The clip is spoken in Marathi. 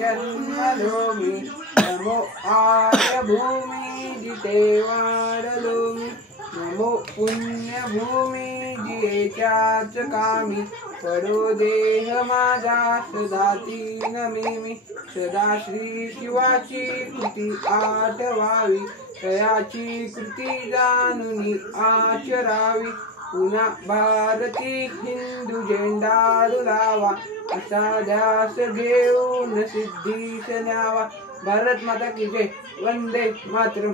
जन्मलो मी नमो आर्यभूमी जिथे वाढलो मी नमो पुण्यभूमी जियेच्याच कामी पडो देह माझा सदा तीन मी सदा श्री शिवाची कृती आठवावी तयाची कृती जाणून आचरावी पुन्हा भारती हिंदू झेंडा डुलावा असा ध्यास घेऊन सिद्धीस न्यावा. भारत माता की जय. वंदे मातरम.